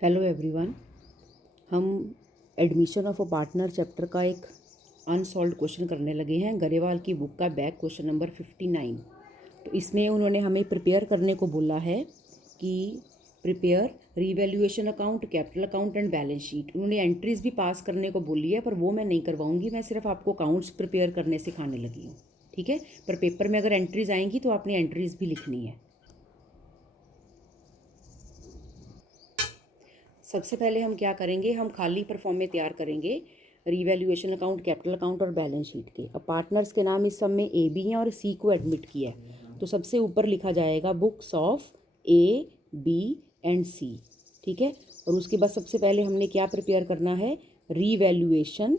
Hello everyone. हम admission of a partner chapter का एक अनसॉल्व्ड क्वेश्चन करने लगे हैं। गरेवाल की बुक का बैक क्वेश्चन नंबर 59। तो इसमें उन्होंने हमें प्रिपेयर करने को बोला है कि prepare revaluation account, capital account and balance sheet. उन्होंने एंट्रीज भी पास करने को बोली है, पर वो मैं नहीं करवाऊंगी। मैं सिर्फ आपको अकाउंट्स प्रिपेयर करने सिखाने लगी हूँ, ठीक है। पर पेपर में अगर एंट्रीज आएंगी तो आपने एंट्रीज भी लिखनी है। सबसे पहले हम क्या करेंगे, हम खाली परफॉर्मे तैयार करेंगे रीवैल्यूएशन अकाउंट, कैपिटल अकाउंट और बैलेंस शीट के। अब पार्टनर्स के नाम इस सब में ए बी हैं और सी को एडमिट किया है, तो सबसे ऊपर लिखा जाएगा books of A B and C, ठीक है। और उसके बाद सबसे पहले हमने क्या प्रिपेयर करना है, रीवैल्यूएशन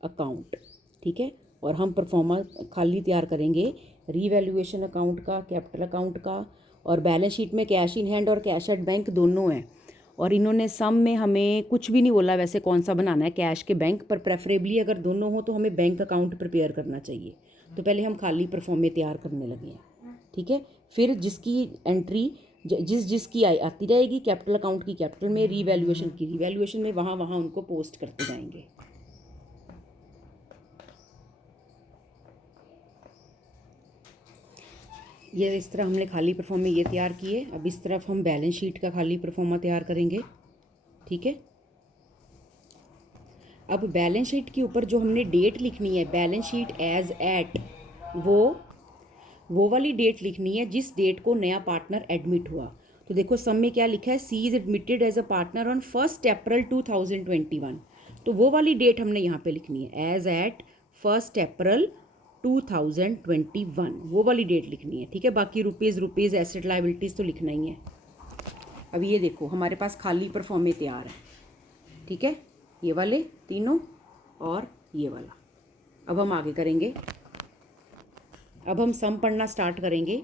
अकाउंट, ठीक है। और हम परफॉर्मा खाली तैयार करेंगे रीवैल्यूएशन अकाउंट का, कैपिटल अकाउंट का, और बैलेंस शीट में कैश इन हैंड और कैश एट बैंक दोनों हैं। और इन्होंने सम में हमें कुछ भी नहीं बोला वैसे कौन सा बनाना है, कैश के बैंक, पर प्रेफरेबली अगर दोनों हो तो हमें बैंक अकाउंट प्रिपेयर करना चाहिए। तो पहले हम खाली परफॉर्मे तैयार करने लगे हैं, ठीक है। फिर जिसकी एंट्री जिसकी आती रहेगी, कैपिटल अकाउंट की कैपिटल में, रीवैल्यूएशन की रीवैल्यूएशन में, वहाँ वहाँ उनको पोस्ट करते जाएंगे। ये इस तरह हमने खाली परफॉर्मे ये तैयार किए। अब इस तरफ हम बैलेंस शीट का खाली परफॉर्मा तैयार करेंगे, ठीक है। अब बैलेंस शीट के ऊपर जो हमने डेट लिखनी है, बैलेंस शीट एज एट, वो वाली डेट लिखनी है जिस डेट को नया पार्टनर एडमिट हुआ। तो देखो सम में क्या लिखा है, C is admitted as a partner on 1 April 2021। तो वो वाली डेट हमने यहाँ पे लिखनी है, एज एट 1 अप्रैल 2021, वो वाली डेट लिखनी है, ठीक है। बाकी रुपीज़ एसेट लाइबिलिटीज़ तो लिखना ही है। अब ये देखो हमारे पास खाली परफॉर्मे तैयार है, ठीक है, ये वाले तीनों और ये वाला। अब हम आगे करेंगे, अब हम सम पढ़ना स्टार्ट करेंगे,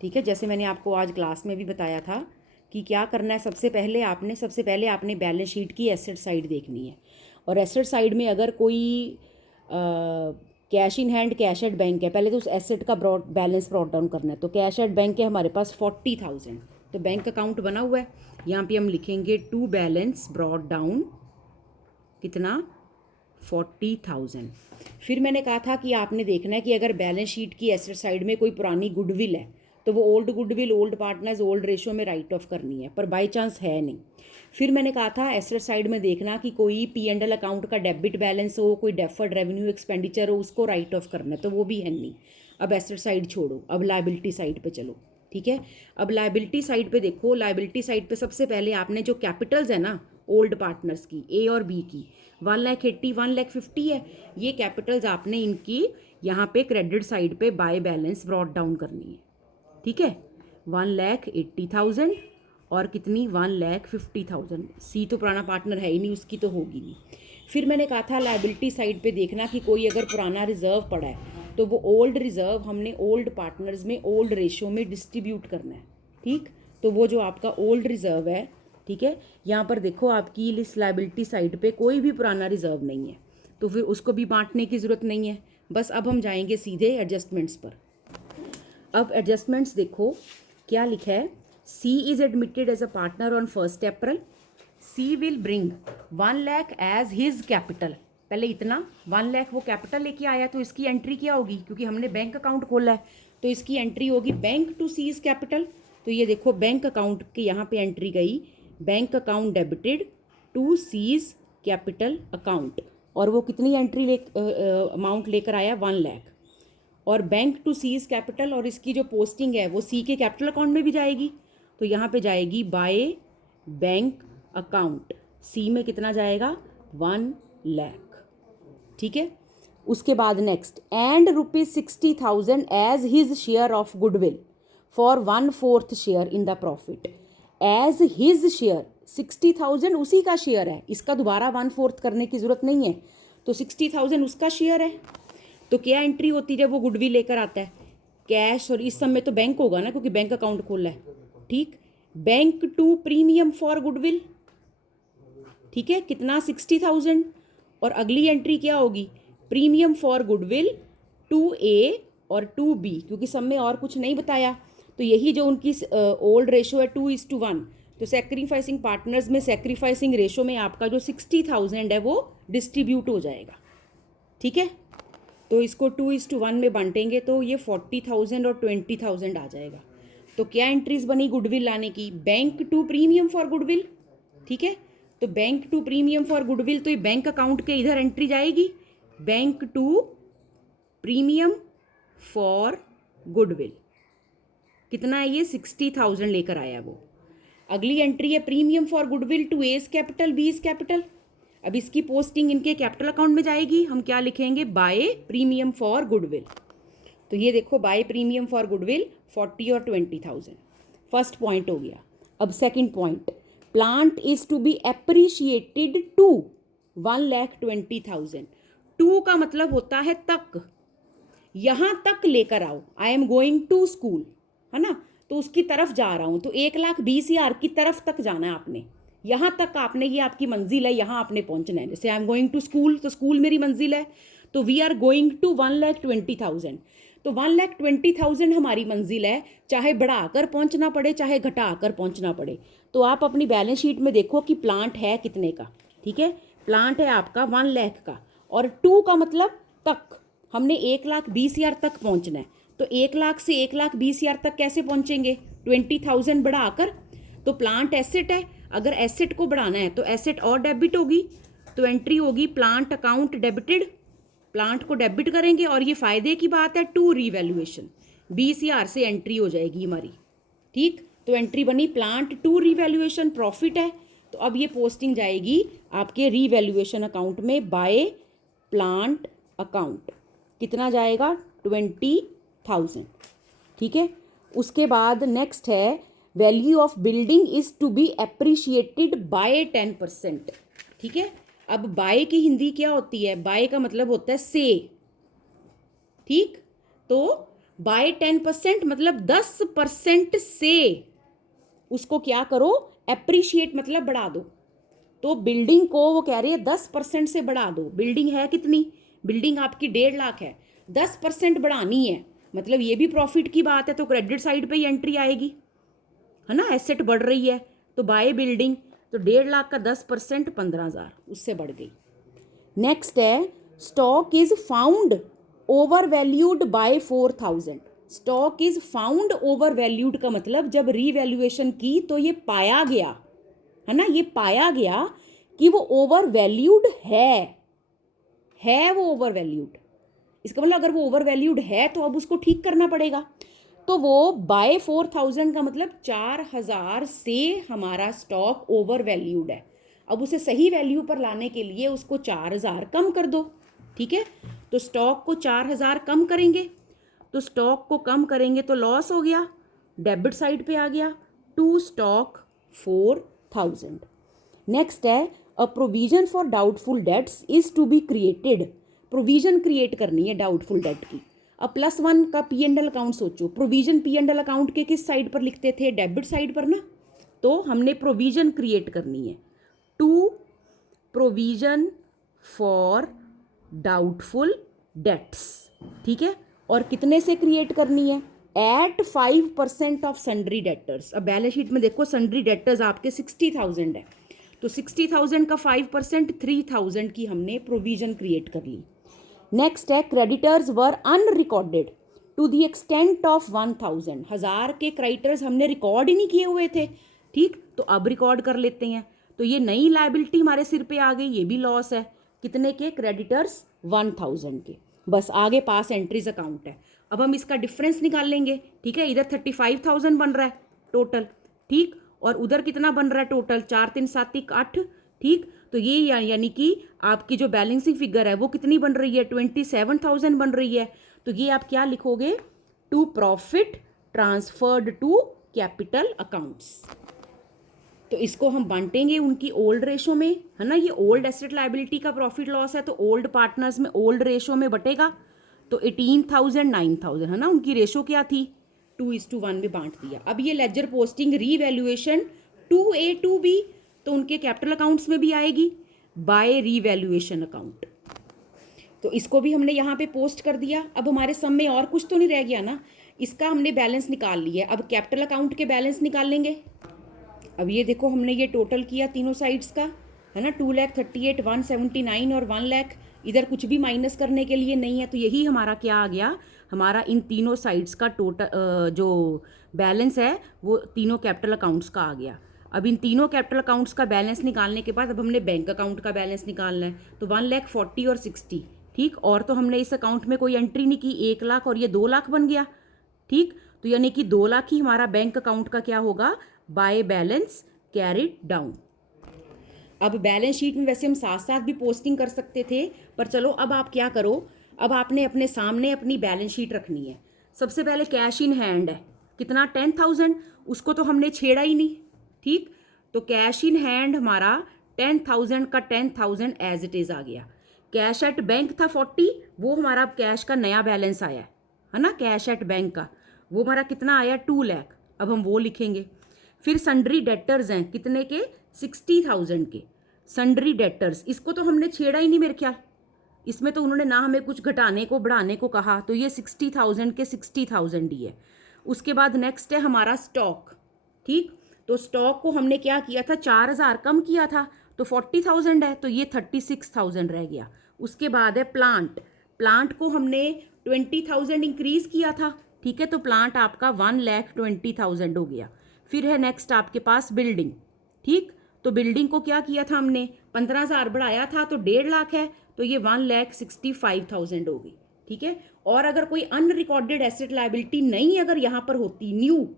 ठीक है। जैसे मैंने आपको आज क्लास में भी बताया था कि क्या करना है। सबसे पहले आपने बैलेंस शीट की एसेट साइड देखनी है। और एसेट साइड में अगर कोई cash in hand, cash at bank है, पहले तो उस एसेट का बैलेंस ब्रॉट डाउन करना है। तो कैश एट बैंक है हमारे पास 40,000, तो बैंक अकाउंट बना हुआ है। यहाँ पे हम लिखेंगे टू बैलेंस ब्रॉट डाउन कितना, 40,000। फिर मैंने कहा था कि आपने देखना है कि अगर बैलेंस शीट की एसेट साइड में कोई पुरानी गुडविल है तो वो old goodwill, old partners, old ratio में राइट ऑफ करनी है, पर बाय चांस है नहीं। फिर मैंने कहा था एसेट साइड में देखना कि कोई P&L अकाउंट का डेबिट बैलेंस हो, कोई डेफर्ड रेवेन्यू एक्सपेंडिचर हो, उसको राइट ऑफ करना है, तो वो भी है नहीं। अब एसेट साइड छोड़ो, अब लायबिलिटी साइड पे चलो, ठीक है। अब लायबिलिटी साइड पे देखो, लायबिलिटी साइड पे सबसे पहले आपने जो कैपिटल्स है ना ओल्ड पार्टनर्स की, ए और बी की, 1,80,000, 1,50,000 है, ये कैपिटल्स आपने इनकी यहाँ पे क्रेडिट साइड पे बाय बैलेंस ब्रॉट डाउन करनी है, ठीक है। 1,80,000 और कितनी, 1,50,000। सी तो पुराना पार्टनर है ही नहीं, उसकी तो होगी नहीं। फिर मैंने कहा था लायबिलिटी साइड पे देखना कि कोई अगर पुराना रिजर्व पड़ा है तो वो ओल्ड रिजर्व हमने ओल्ड पार्टनर्स में ओल्ड रेशो में डिस्ट्रीब्यूट करना है, ठीक। तो वो जो आपका ओल्ड रिजर्व है, ठीक है, यहाँ पर देखो आपकी इस लायबिलिटी साइड पे कोई भी पुराना रिजर्व नहीं है, तो फिर उसको भी बांटने की ज़रूरत नहीं है। बस अब हम जाएंगे सीधे एडजस्टमेंट्स पर। अब एडजस्टमेंट्स देखो क्या लिखा है, C is admitted as a partner on 1 April. C will bring 1 lakh as his capital. पहले इतना 1 लाख वो कैपिटल लेके आया, तो इसकी एंट्री क्या होगी, क्योंकि हमने बैंक अकाउंट खोला है तो इसकी एंट्री होगी बैंक टू सीज कैपिटल। तो ये देखो बैंक अकाउंट के यहाँ पे एंट्री गई, bank account debited to C's capital account, और वो कितनी एंट्री अमाउंट लेकर आया, 1 लाख। और बैंक टू सीज कैपिटल, और इसकी जो पोस्टिंग है वो सी के कैपिटल अकाउंट में भी जाएगी, तो यहाँ पे जाएगी बाय बैंक अकाउंट। सी में कितना जाएगा, 1 लाख, ठीक है। उसके बाद next, and ₹60,000 as his share of goodwill for 1/4 share in the profit. As his share 60,000 उसी का शेयर है, इसका दोबारा 1/4 करने की जरूरत नहीं है, तो 60,000 उसका शेयर है। तो क्या एंट्री होती है जब वो गुडविल लेकर आता है, कैश, और इस समय तो बैंक होगा ना क्योंकि बैंक अकाउंट खोला है, ठीक। Bank to premium for goodwill, ठीक है, कितना, 60,000। और अगली एंट्री क्या होगी, प्रीमियम फॉर गुडविल 2A और 2B, क्योंकि सब में और कुछ नहीं बताया, तो यही जो उनकी ओल्ड रेशो है 2:1, तो सेक्रीफाइसिंग पार्टनर्स में सेक्रीफाइसिंग रेशो में आपका जो 60,000 है वो डिस्ट्रीब्यूट हो जाएगा, ठीक है। तो इसको 2:1 में बांटेंगे तो ये 40,000 और 20,000 आ जाएगा। तो क्या एंट्रीज बनी गुडविल लाने की? Bank to premium for goodwill, ठीक है। तो bank to premium for goodwill, तो ये बैंक अकाउंट के इधर एंट्री जाएगी, bank to premium for goodwill. कितना है ये? 60,000 लेकर आया वो। अगली एंट्री है premium for goodwill to A's capital B is capital. अब इसकी पोस्टिंग इनके कैपिटल अकाउंट में जाएगी, हम क्या लिखेंगे? By premium for goodwill. तो ये देखो बाय प्रीमियम फॉर गुडविल 40 और 20,000, फर्स्ट पॉइंट हो गया। अब second point, plant is to be appreciated to 1,20,000। To का मतलब होता है तक, यहां तक लेकर आओ। I am going to school, है ना, तो उसकी तरफ जा रहा हूं, तो 1,20,000 की तरफ तक जाना है आपने, यहां तक आपने, ये आपकी मंजिल है, यहां आपने पहुंचना है। जैसे I am going to school, तो स्कूल मेरी मंजिल है, तो वी आर गोइंग टू 1,20,000। तो 1,20,000 हमारी मंजिल है, चाहे बढ़ाकर पहुंचना पड़े चाहे घटाकर पहुंचना पड़े। तो आप अपनी बैलेंस शीट में देखो कि प्लांट है कितने का, ठीक है। प्लांट है आपका 1 लाख का, और 2 का मतलब तक, हमने 1,20,000 तक पहुंचना है। तो 1 लाख से 1,20,000 तक कैसे पहुंचेंगे? 20,000 बढ़ाकर। तो प्लांट एसेट है, अगर एसेट को बढ़ाना है तो एसेट और डेबिट होगी, तो एंट्री होगी प्लांट अकाउंट डेबिटेड, प्लांट को डेबिट करेंगे। और ये फायदे की बात है, टू रीवैल्यूएशन, 20,000 से एंट्री हो जाएगी हमारी, ठीक। तो एंट्री बनी प्लांट टू रीवैल्यूएशन, प्रॉफिट है। तो अब ये पोस्टिंग जाएगी आपके रीवैल्यूएशन अकाउंट में बाय प्लांट अकाउंट। कितना जाएगा? 20,000, ठीक है। उसके बाद नेक्स्ट है value of building is to be appreciated by 10%, ठीक है। अब बाय की हिंदी क्या होती है? बाय का मतलब होता है से, ठीक। तो बाय 10% मतलब 10% से उसको क्या करो? एप्रिशिएट मतलब बढ़ा दो। तो बिल्डिंग को वो कह रही है 10% से बढ़ा दो। बिल्डिंग है कितनी? बिल्डिंग आपकी 1.5 लाख है, 10% बढ़ानी है, मतलब ये भी प्रॉफिट की बात है, तो क्रेडिट साइड पे ही एंट्री आएगी, है ना। एसेट बढ़ रही है, तो बाय बिल्डिंग, तो 1.5 लाख का 10% 15,000, उससे बढ़ गई। नेक्स्ट है stock is found over valued bye 4,000। Stock is found over valued का मतलब जब रीवैल्यूएशन की तो ये पाया गया, है ना, ये पाया गया कि वो ओवर वैल्यूड है वो ओवर वैल्यूड। इसका मतलब अगर वो ओवर वैल्यूड है तो अब उसको ठीक करना पड़ेगा। तो वो बाय 4,000 का मतलब 4,000 से हमारा स्टॉक ओवर वैल्यूड है। अब उसे सही वैल्यू पर लाने के लिए उसको 4,000 कम कर दो, ठीक है। तो स्टॉक को 4,000 कम करेंगे, तो स्टॉक को कम करेंगे तो लॉस हो गया, डेबिट साइड पे आ गया, टू स्टॉक 4,000। नेक्स्ट है a provision for doubtful debts is to be created. Provision create करनी है डाउटफुल डेट की। अब +1 का P&L अकाउंट सोचो, प्रोविजन P&L अकाउंट के किस साइड पर लिखते थे? डेबिट साइड पर ना। तो हमने प्रोविजन क्रिएट करनी है, to provision for doubtful debts, ठीक है। और कितने से क्रिएट करनी है? At 5% of sundry debtors. अब बैलेंस शीट में देखो सन्ड्री डेटर्स आपके 60,000 है, तो 60,000 का 5% 3,000 की हमने प्रोविजन क्रिएट कर ली। नेक्स्ट है creditors were unrecorded to the extent of 1,000। 1,000 के क्रेडिटर्स हमने रिकॉर्ड ही नहीं किए हुए थे, ठीक, तो अब रिकॉर्ड कर लेते हैं। तो ये नई लायबिलिटी हमारे सिर पे आ गई, ये भी लॉस है। कितने के? क्रेडिटर्स 1,000 के। बस आगे पास एंट्रीज अकाउंट है। अब हम इसका डिफरेंस निकाल लेंगे, ठीक है। इधर 35,000 बन रहा है टोटल, ठीक, और उधर कितना बन रहा है टोटल? 4 3 7 8, ठीक। तो ये यानी कि आपकी जो बैलेंसिंग फिगर है वो कितनी बन रही है? 27,000 बन रही है। तो ये आप क्या लिखोगे? To profit transferred to capital accounts. तो इसको हम बांटेंगे उनकी ओल्ड रेशो में, है ना। ये ओल्ड एसेट लायबिलिटी का प्रॉफिट लॉस है, तो ओल्ड पार्टनर्स में ओल्ड रेशो में बटेगा। तो 18,000 9,000, है ना, उनकी रेशो क्या थी? 2:1 में बांट दिया। अब ये ledger posting revaluation 2A 2B, तो उनके कैपिटल अकाउंट्स में भी आएगी बाय रीवैल्यूएशन अकाउंट। तो इसको भी हमने यहाँ पे पोस्ट कर दिया। अब हमारे सम में और कुछ तो नहीं रह गया ना, इसका हमने बैलेंस निकाल लिया। अब कैपिटल अकाउंट के बैलेंस निकाल लेंगे। अब ये देखो हमने ये टोटल किया तीनों साइड्स का, है ना, 2,38,179 और 1,00,000। इधर कुछ भी माइनस करने के लिए नहीं है, तो यही हमारा क्या आ गया, हमारा इन तीनों साइड्स का टोटल जो बैलेंस है वो तीनों कैपिटल अकाउंट्स का आ गया। अब इन तीनों कैपिटल अकाउंट्स का बैलेंस निकालने के बाद अब हमने बैंक अकाउंट का बैलेंस निकालना है, तो 1,40,000 और 60, ठीक। और तो हमने इस अकाउंट में कोई एंट्री नहीं की, 1,00,000 और ये 2,00,000 बन गया, ठीक। तो यानी कि 2,00,000 ही हमारा बैंक अकाउंट का क्या होगा, बाय बैलेंस कैरिड डाउन। अब बैलेंस शीट में वैसे हम साथ साथ भी पोस्टिंग कर सकते थे, पर चलो अब आप क्या करो, अब आपने अपने सामने अपनी बैलेंस शीट रखनी है। सबसे पहले कैश इन हैंड है कितना, 10,000, उसको तो हमने छेड़ा ही नहीं, ठीक। तो कैश इन हैंड हमारा 10,000 का 10,000 एज इट इज़ आ गया। कैश एट बैंक था 40, वो हमारा अब कैश का नया बैलेंस आया है ना, कैश एट बैंक का वो हमारा कितना आया, 2,00,000। अब हम वो लिखेंगे। फिर सन्ड्री डेटर्स हैं कितने के, 60,000 के सन्ड्री डेटर्स, इसको तो हमने छेड़ा ही नहीं मेरे ख्याल, इसमें तो उन्होंने ना हमें कुछ घटाने को बढ़ाने को कहा, तो ये 60,000 के 60,000 ही है। उसके बाद नेक्स्ट है हमारा स्टॉक, ठीक। तो स्टॉक को हमने क्या किया था, 4,000 कम किया था, तो 40,000 है, तो ये 36,000 रह गया। उसके बाद है प्लांट, प्लांट को हमने 20,000 इंक्रीज किया था, ठीक है, तो प्लांट आपका 1,20,000 हो गया। फिर है नेक्स्ट आपके पास बिल्डिंग, ठीक। तो बिल्डिंग को क्या किया था हमने, 15,000 बढ़ाया था, तो 1,50,000 है, तो ये 1,65,000 हो गई, ठीक है। और अगर कोई अनरिकॉर्डेड एसेट लायबिलिटी नहीं अगर यहाँ पर होती, न्यू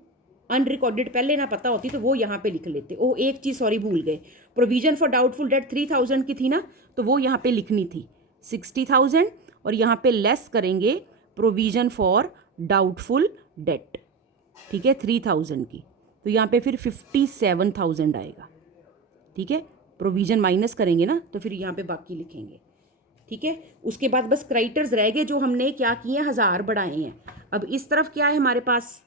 अनरिकॉर्डेड पहले ना पता होती, तो वो यहाँ पे लिख लेते। ओ एक चीज़ सॉरी भूल गए, प्रोविजन फॉर डाउटफुल डेट 3,000 की थी ना, तो वो यहाँ पे लिखनी थी 60,000, और यहाँ पे लेस करेंगे प्रोविजन फॉर डाउटफुल डेट, ठीक है, 3,000 की, तो यहाँ पे फिर 57,000 आएगा, ठीक है। प्रोविजन माइनस करेंगे ना, तो फिर यहाँ पे बाकी लिखेंगे, ठीक है। उसके बाद बस क्रेडिटर्स रह गए जो हमने क्या किए हैं, 1,000 बढ़ाए हैं। अब इस तरफ क्या है हमारे पास,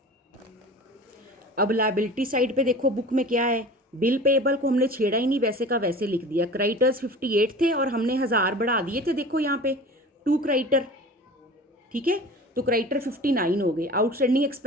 अब लायबिलिटी साइड पे देखो बुक में क्या है, बिल पेएबल को हमने छेड़ा ही नहीं, वैसे का वैसे लिख दिया। क्रेडिटर्स 58 थे और हमने 1,000 बढ़ा दिए थे, देखो यहाँ पे 2 क्रेडिटर, ठीक है, तो क्रेडिटर 59 हो गए। आउटस्टैंडिंग